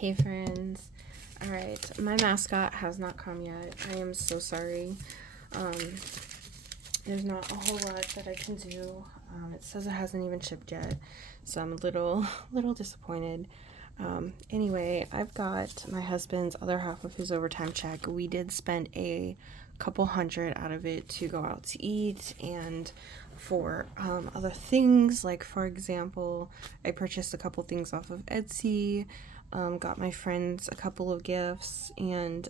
Hey friends. Alright, my mascot has not come yet. I am so sorry. There's not a whole lot that I can do. It says it hasn't even shipped yet, so I'm a little disappointed. Anyway, I've got my husband's other half of his overtime check. We did spend a couple hundred out of it to go out to eat and for other things. Like, for example, I purchased a couple things off of Etsy, got my friends a couple of gifts, and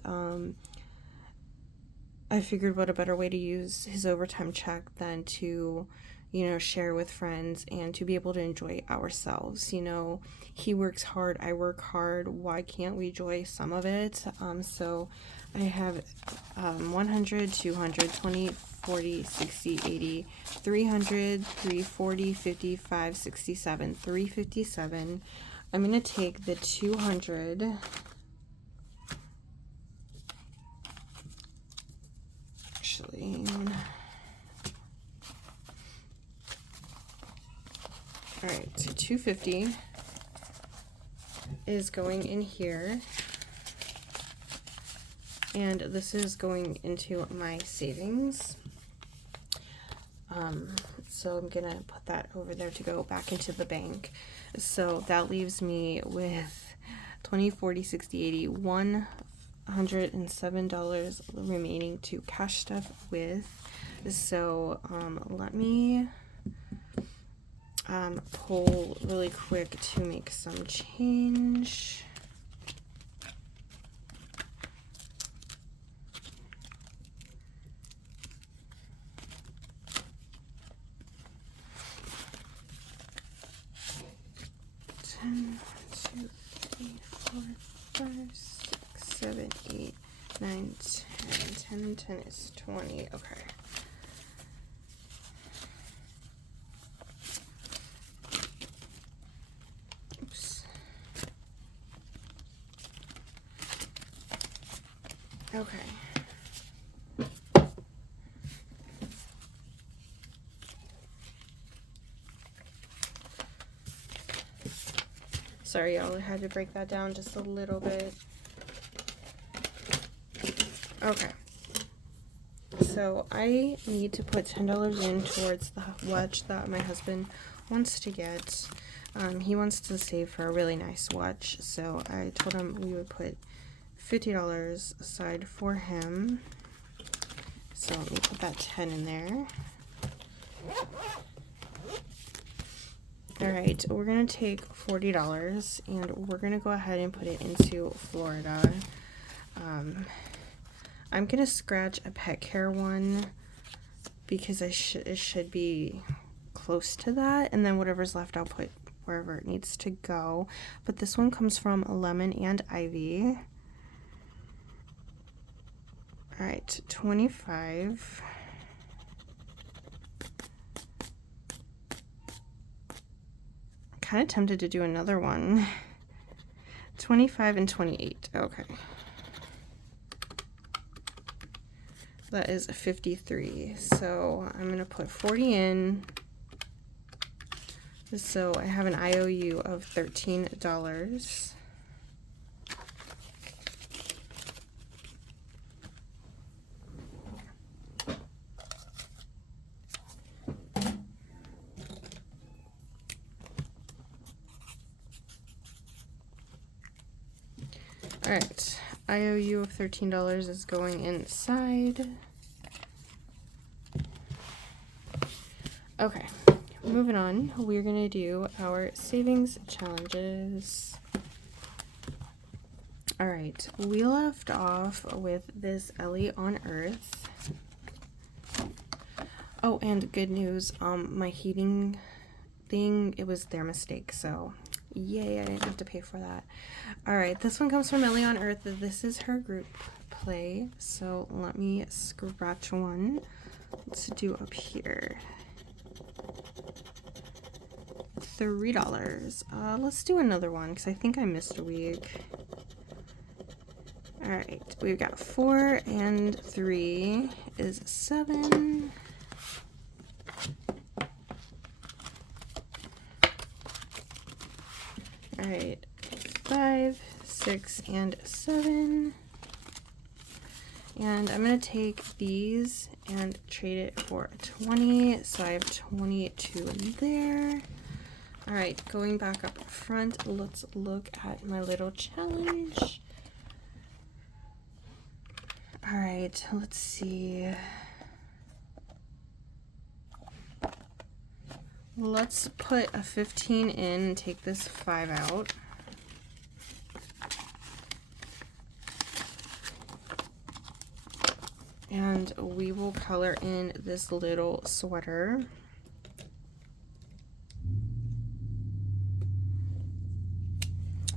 I figured what a better way to use his overtime check than to, share with friends and to be able to enjoy ourselves. He works hard, I work hard. Why can't we enjoy some of it? So I have 100, 200, 20, 40, 60, 80, 300, 340, 55, 67, 357. I'm going to take the 200. Actually, all right, so 250 is going in here, and this is going into my savings. So I'm gonna put that over there to go back into the bank. So that leaves me with 20, 40, 60, 80, $107 remaining to cash stuff with. So let me pull really quick to make some change. One, 2, 3, 4, 5, 6, 7, 8, 9, 10. 10 and 10 is 20. Okay. Oops. Okay. Sorry, y'all, I had to break that down just a little bit. Okay. So I need to put $10 in towards the watch that my husband wants to get. He wants to save for a really nice watch, so I told him we would put $50 aside for him. So let me put that 10 in there. Alright, we're going to take $40 and we're going to go ahead and put it into Florida. I'm going to scratch a pet care one because it should be close to that, and then whatever's left I'll put wherever it needs to go. But this one comes from Lemon and Ivy. Alright, 25. Kind of tempted to do another one. 25 and 28. Okay. That is 53. So I'm going to put 40 in. So I have an IOU of $13. Alright, IOU of $13 is going inside. Okay, moving on, we're going to do our savings challenges. Alright, we left off with this Ellie on Earth. Oh, and good news, my heating thing, it was their mistake, so yay, I didn't have to pay for that. Alright, this one comes from Ellie on Earth. This is her group play, so let me scratch one. Let's do up here. $3. Let's do another one, because I think I missed a week. Alright, we've got 4 and 3 is 7. Alright, 5, 6, and 7. And I'm going to take these and trade it for 20. So I have 22 in there. All right, going back up front, let's look at my little challenge. All right, let's see. Let's put a 15 in and take this 5 out. And we will color in this little sweater.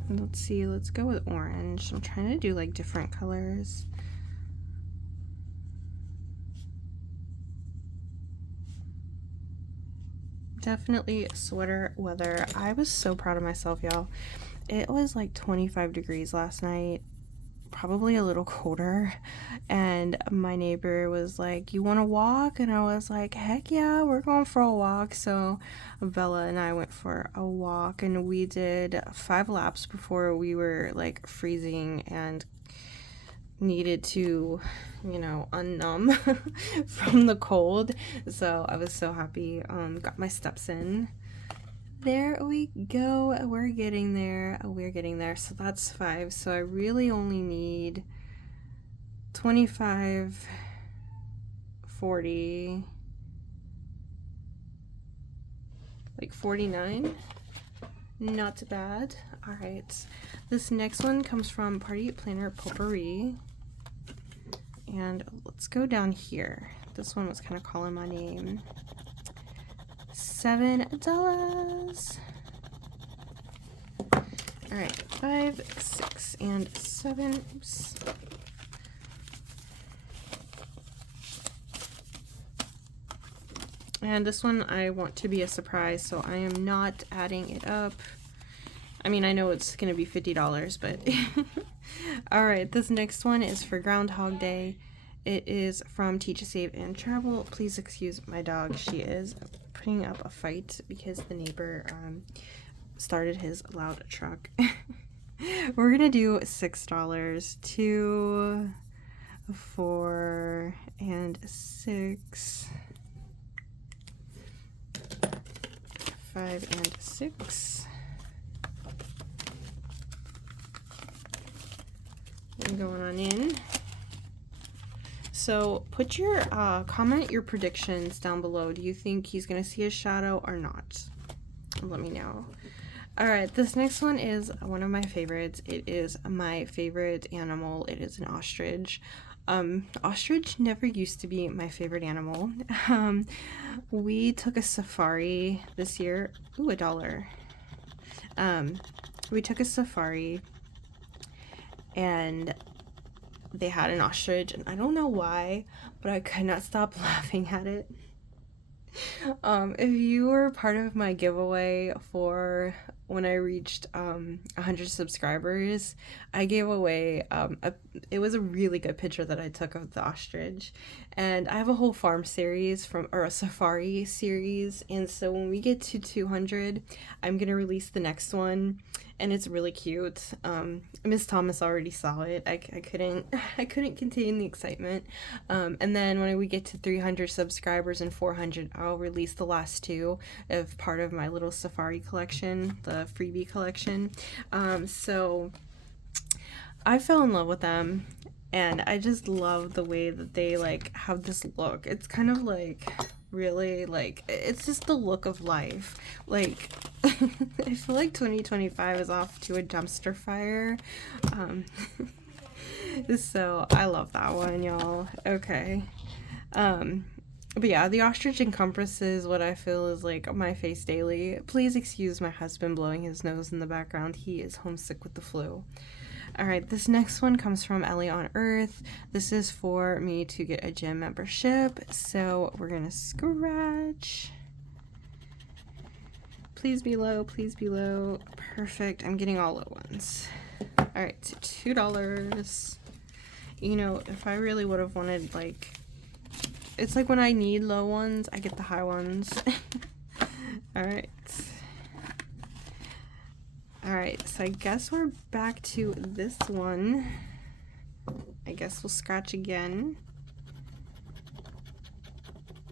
Let's see, let's go with orange. I'm trying to do like different colors. Definitely sweater weather. I was so proud of myself, y'all. It was like 25 degrees last night, probably a little colder, and my neighbor was like, "You want to walk?" And I was like, "Heck yeah, we're going for a walk." So Bella and I went for a walk, and we did 5 laps before we were like freezing and needed to, you know, unnumb from the cold. So I was so happy. Got my steps in. There we go. We're getting there. We're getting there. So that's 5. So I really only need 25, 40, like 49. Not bad. All right. This next one comes from Party Planner Potpourri. And let's go down here. This one was kind of calling my name. $7. All right, 5, 6, and 7. Oops. And this one I want to be a surprise, so I am not adding it up. I mean, I know it's going to be $50, but... All right, this next one is for Groundhog Day. It is from Teach, Save, and Travel. Please excuse my dog. She is putting up a fight because the neighbor started his loud truck. We're going to do $6. 2, 4, and 6. 5 and 6. And going on in. So put your comment your predictions down below. Do you think he's gonna see a shadow or not? Let me know. All right, this next one is one of my favorites. It is my favorite animal. It is an ostrich. Ostrich never used to be my favorite animal. We took a safari this year. Ooh, $1. We took a safari and they had an ostrich, and I don't know why, but I could not stop laughing at it. If you were part of my giveaway for when I reached 100 subscribers, I gave away it was a really good picture that I took of the ostrich, and I have a whole farm series or a safari series, and so when we get to 200, I'm gonna release the next one, and it's really cute. Miss Thomas already saw it. I couldn't contain the excitement. And then when we get to 300 subscribers and 400, I'll release the last 2 of part of my little safari collection, the freebie collection. So I fell in love with them, and I just love the way that they like have this look. It's kind of like really like, it's just the look of life. Like I feel like 2025 is off to a dumpster fire. So I love that one, y'all. Okay. But yeah, the ostrich encompasses what I feel is like my face daily. Please excuse my husband blowing his nose in the background. He is homesick with the flu. All right, this next one comes from Ellie on Earth. This is for me to get a gym membership. So we're gonna scratch. Please be low, please be low. Perfect, I'm getting all low ones. All right, so $2. You know, if I really would have wanted, like, it's like when I need low ones, I get the high ones. All right. All right, so I guess we're back to this one. I guess we'll scratch again.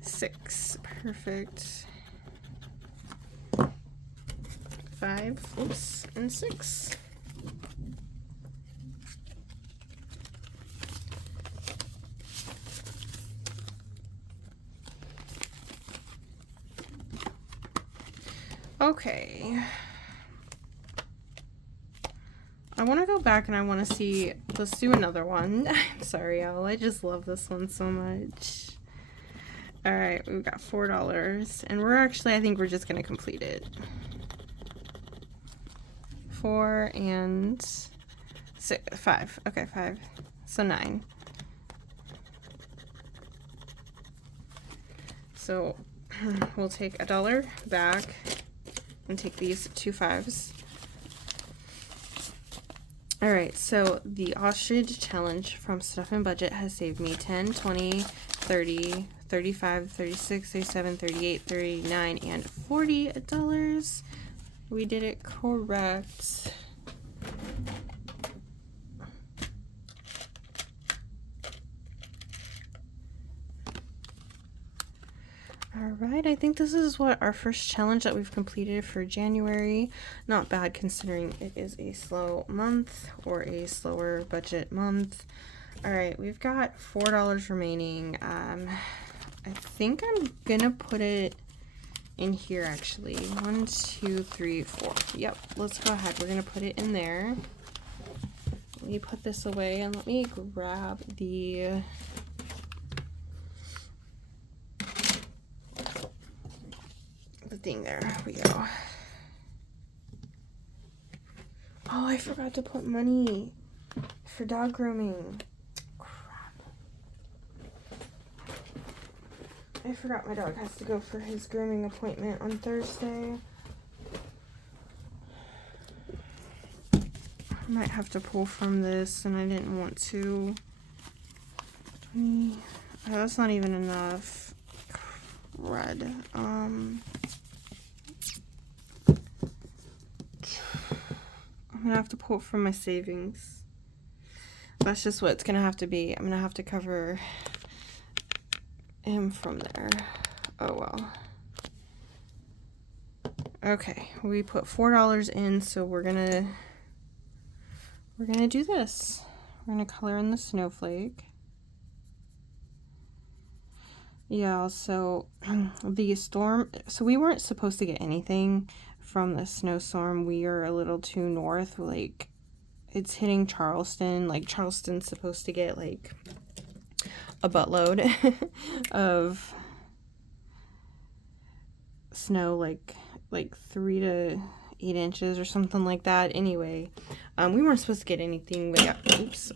6, perfect. 5, oops, and 6. Okay. I want to go back and I want to see, let's do another one. I'm sorry, y'all, I just love this one so much. All right, we've got $4, and we're actually, I think we're just gonna complete it. 4 and 6, 5. Okay, 5. So 9. So we'll take $1 back and take these 2 5s. All right, so the ostrich challenge from Stuff and Budget has saved me 10, 20, 30, 35, 36, 37, 38, 39, and $40. We did it correct. All right, I think this is what our first challenge that we've completed for January. Not bad considering it is a slow month or a slower budget month. All right, we've got $4 remaining. I think I'm gonna put it in here actually. 1, 2, 3, 4. Yep, let's go ahead. We're gonna put it in there. Let me put this away and let me grab the thing there. Here we go. Oh, I forgot to put money for dog grooming. Crap. I forgot my dog has to go for his grooming appointment on Thursday. I might have to pull from this, and I didn't want to. 20. Oh, that's not even enough. Red. I'm gonna have to pull from my savings. That's just what it's gonna have to be. I'm gonna have to cover him from there. Oh well. Okay, we put $4 in, so we're gonna do this. We're gonna color in the snowflake. Yeah, so the storm, so we weren't supposed to get anything from the snowstorm. We are a little too north, like it's hitting Charleston. Like Charleston's supposed to get like a buttload of snow, like 3 to 8 inches or something like that. Anyway, we weren't supposed to get anything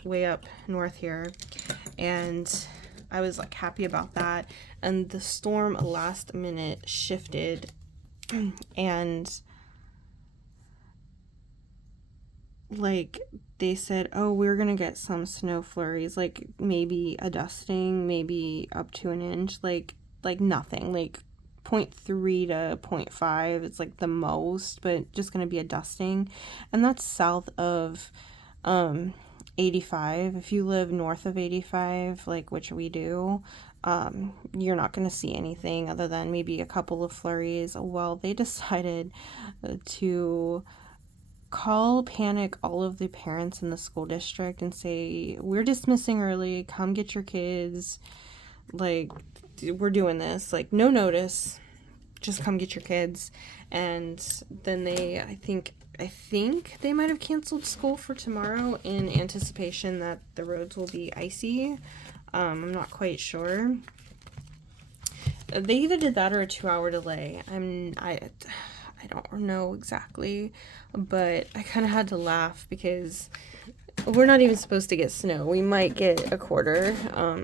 way up north here, and I was like happy about that. And the storm last minute shifted, and like they said, oh, we're gonna get some snow flurries, like maybe a dusting, maybe up to an inch, like nothing, like 0.3 to 0.5. It's like the most, but just gonna be a dusting. And that's south of 85. If you live north of 85, like which we do, you're not going to see anything other than maybe a couple of flurries. Well, they decided to panic all of the parents in the school district and say, we're dismissing early, come get your kids, like we're doing this, like no notice, just come get your kids. And then they, I think they might have canceled school for tomorrow in anticipation that the roads will be icy. I'm not quite sure. They either did that or a 2-hour delay. I don't know exactly, but I kind of had to laugh because we're not even supposed to get snow. We might get a quarter.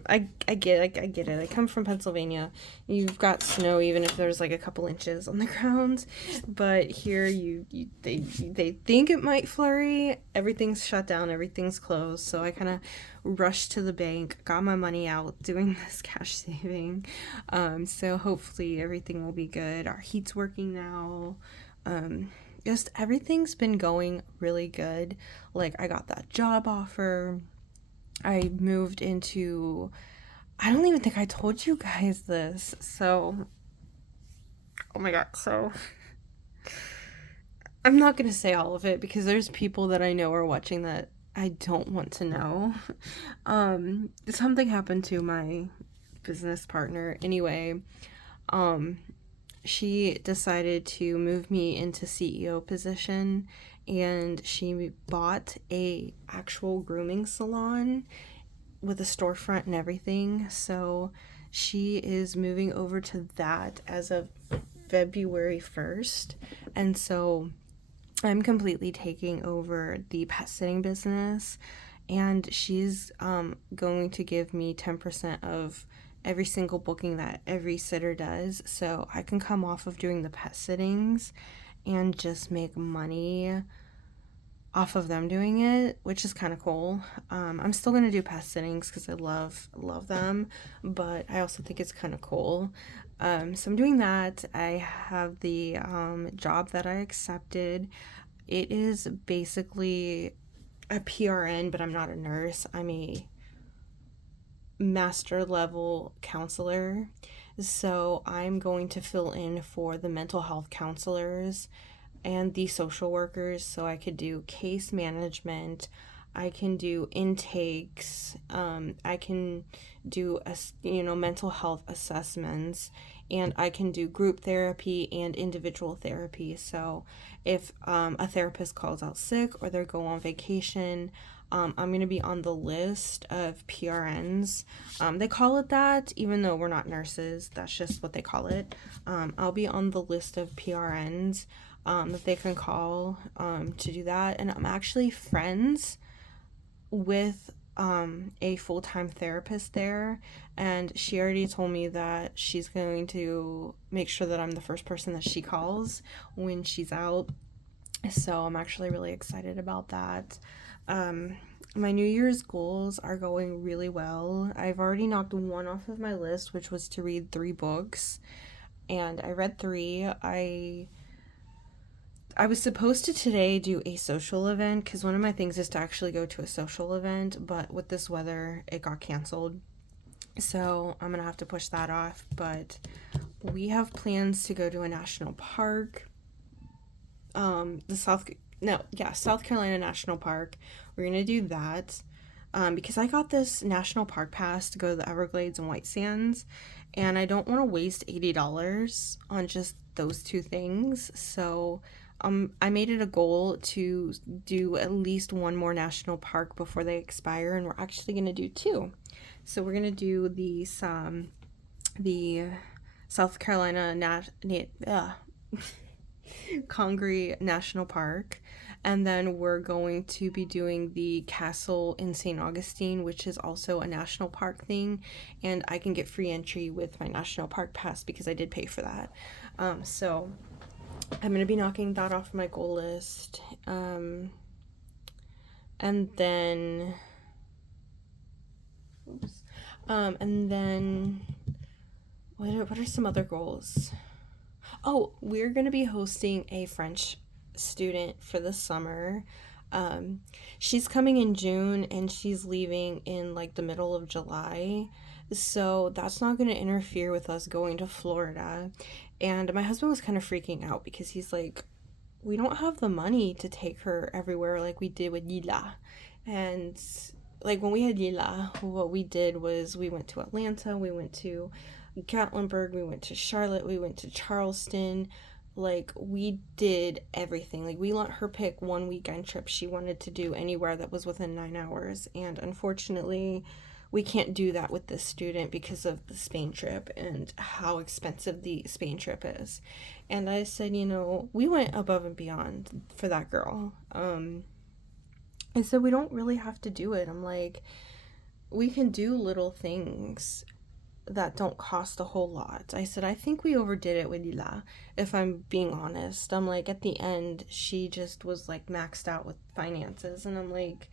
I get it. I come from Pennsylvania. You've got snow even if there's like a couple inches on the ground. But here they think it might flurry. Everything's shut down. Everything's closed. So I kind of rushed to the bank, got my money out, doing this cash saving. So hopefully everything will be good. Our heat's working now. just everything's been going really good. Like, I got that job offer. I moved into, I don't even think I told you guys this. So, oh my God. So, I'm not going to say all of it because there's people that I know are watching that I don't want to know. Something happened to my business partner. Anyway, um, she decided to move me into CEO position, and she bought a actual grooming salon with a storefront and everything. So she is moving over to that as of February 1st. And so I'm completely taking over the pet sitting business, and she's going to give me 10% of every single booking that every sitter does, so I can come off of doing the pet sittings and just make money off of them doing it, which is kind of cool. I'm still gonna do pet sittings because I love them, but I also think it's kind of cool. So I'm doing that. I have the job that I accepted. It is basically a PRN, but I'm not a nurse. I'm a master level counselor. So I'm going to fill in for the mental health counselors and the social workers. So I could do case management, I can do intakes, I can do mental health assessments, and I can do group therapy and individual therapy. So if a therapist calls out sick or they go on vacation, I'm going to be on the list of PRNs. They call it that, even though we're not nurses. That's just what they call it. I'll be on the list of PRNs that they can call to do that. And I'm actually friends with a full-time therapist there, and she already told me that she's going to make sure that I'm the first person that she calls when she's out. So I'm actually really excited about that. My New Year's goals are going really well. I've already knocked one off of my list, which was to read 3 books, and I read 3. I was supposed to today do a social event because one of my things is to actually go to a social event, but with this weather, it got canceled. So I'm gonna have to push that off. But we have plans to go to a national park. South Carolina National Park. We're gonna do that. Because I got this national park pass to go to the Everglades and White Sands, and I don't want to waste $80 on just those 2 things. So I made it a goal to do at least one more national park before they expire, and we're actually going to do 2. So we're going to do the South Carolina Congaree National Park, and then we're going to be doing the castle in St. Augustine, which is also a national park thing, and I can get free entry with my national park pass because I did pay for that. So I'm going to be knocking that off my goal list. And then what are some other goals? Oh, we're going to be hosting a French student for the summer. She's coming in June and she's leaving in like the middle of July. So that's not going to interfere with us going to Florida. And my husband was kind of freaking out because he's like, we don't have the money to take her everywhere like we did with Lila. And like when we had Lila, what we did was we went to Atlanta, we went to Gatlinburg, we went to Charlotte, we went to Charleston. Like, we did everything. Like, we let her pick one weekend trip she wanted to do anywhere that was within 9 hours. And unfortunately, we can't do that with this student because of the Spain trip and how expensive the Spain trip is. And I said, we went above and beyond for that girl. And so we don't really have to do it. I'm like, we can do little things that don't cost a whole lot. I said, I think we overdid it with Lila, if I'm being honest. I'm like, at the end, she just was like maxed out with finances, and I'm like,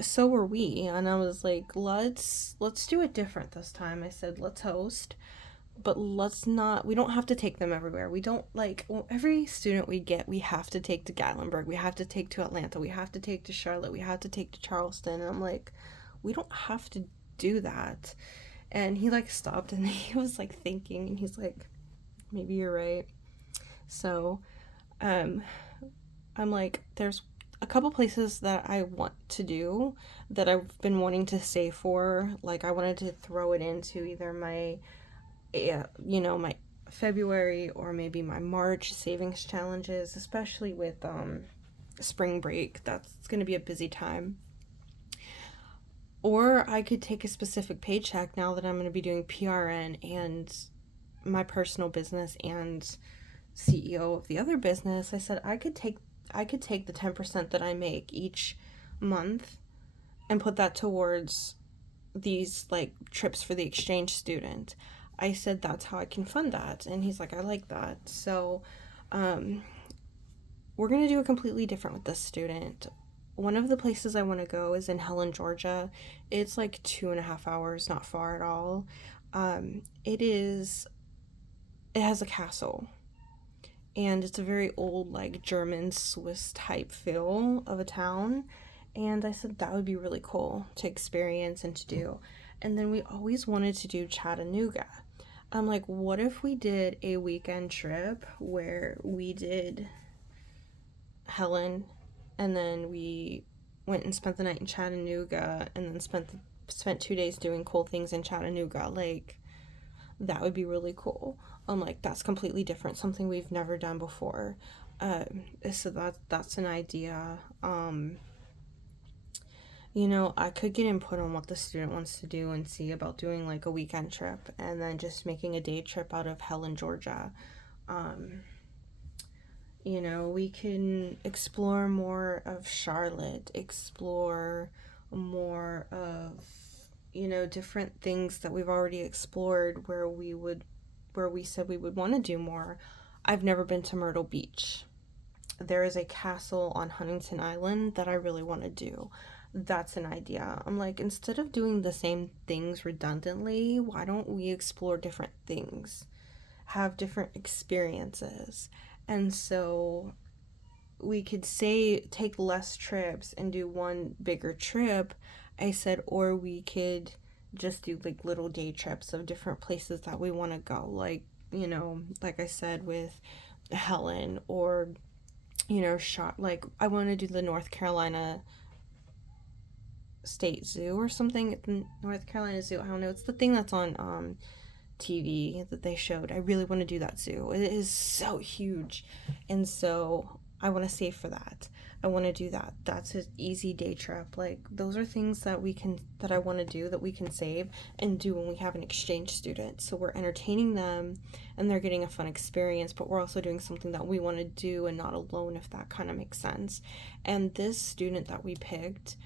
so were we. And I was like, let's do it different this time. I said, let's host. but we don't have to take them everywhere. We don't, like, well, every student we get, we have to take to Gatlinburg, we have to take to Atlanta, we have to take to Charlotte, we have to take to Charleston. And I'm like, we don't have to do that. And he like stopped and he was like thinking, and he's like, maybe you're right. So I'm like, there's a couple places that I want to do that I've been wanting to save for. Like, I wanted to throw it into either my my February or maybe my March savings challenges, especially with spring break. That's going to be a busy time. Or I could take a specific paycheck now that I'm going to be doing PRN and my personal business and CEO of the other business. I said I could take the 10% that I make each month and put that towards these like trips for the exchange student. I said that's how I can fund that. And he's like, I like that. So we're going to do it completely different with this student. One of the places I want to go is in Helen, Georgia. It's like 2.5 hours, not far at all. It has a castle, and it's a very old, like, German Swiss type feel of a town. And I said that would be really cool to experience and to do. And then we always wanted to do Chattanooga. I'm like, what if we did a weekend trip where we did Helen, and then we went and spent the night in Chattanooga, and then spent 2 days doing cool things in Chattanooga. Like, that would be really cool. I'm like, that's completely different, something we've never done before. So that's an idea. I could get input on what the student wants to do and see about doing like a weekend trip and then just making a day trip out of Helen, Georgia. We can explore more of Charlotte, explore more of, different things that we've already explored where we said we would want to do more. I've never been to Myrtle Beach. There is a castle on Huntington Island that I really want to do. That's an idea. I'm like, instead of doing the same things redundantly, why don't we explore different things, have different experiences? And so we could say take less trips and do one bigger trip. I said, or we could just do like little day trips of different places that we want to go. Like, like I said with Helen, or, like I want to do the North Carolina State Zoo or something. The North Carolina Zoo, I don't know. It's the thing that's on TV that they showed. I really want to do that zoo. It is so huge. And so I want to save for that. I want to do that. That's an easy day trip. Like, those are things that I want to do, that we can save and do when we have an exchange student. So we're entertaining them and they're getting a fun experience, but we're also doing something that we want to do and not alone, if that kind of makes sense. And this student that we picked,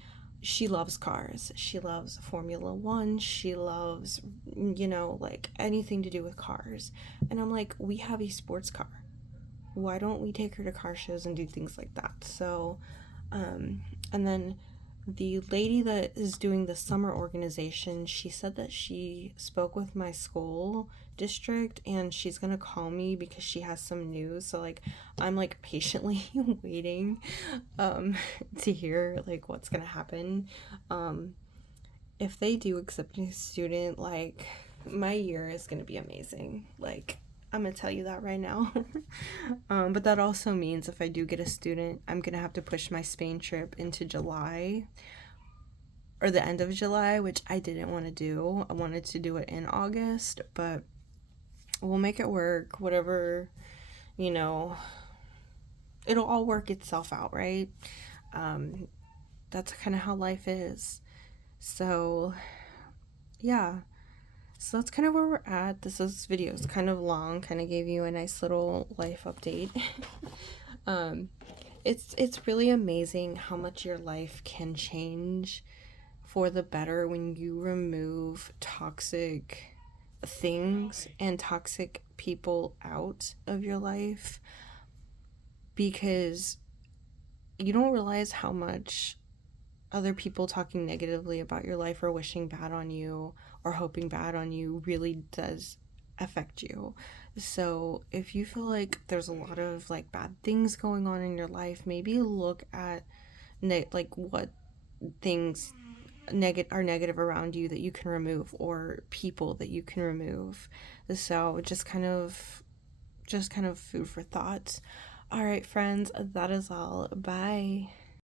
she loves cars. She loves Formula One. She loves, like anything to do with cars. And I'm like, we have a sports car. Why don't we take her to car shows and do things like that? So, and then the lady that is doing the summer organization, she said that she spoke with my school district and she's gonna call me because she has some news. So like, I'm like patiently waiting to hear like what's gonna happen. If they do accept a student, like, my year is gonna be amazing. Like, I'm gonna tell you that right now. But that also means if I do get a student, I'm gonna have to push my Spain trip into July or the end of July, which I didn't want to do. I wanted to do it in August, but we'll make it work. Whatever, it'll all work itself out, right? That's kind of how life is. So, yeah. So that's kind of where we're at. This video is kind of long, kind of gave you a nice little life update. It's really amazing how much your life can change for the better when you remove toxic things and toxic people out of your life, because you don't realize how much other people talking negatively about your life or wishing bad on you or hoping bad on you really does affect you. So if you feel like there's a lot of like bad things going on in your life, maybe look at like what things are negative around you that you can remove, or people that you can remove. So just kind of food for thought. All right, friends, that is all. Bye.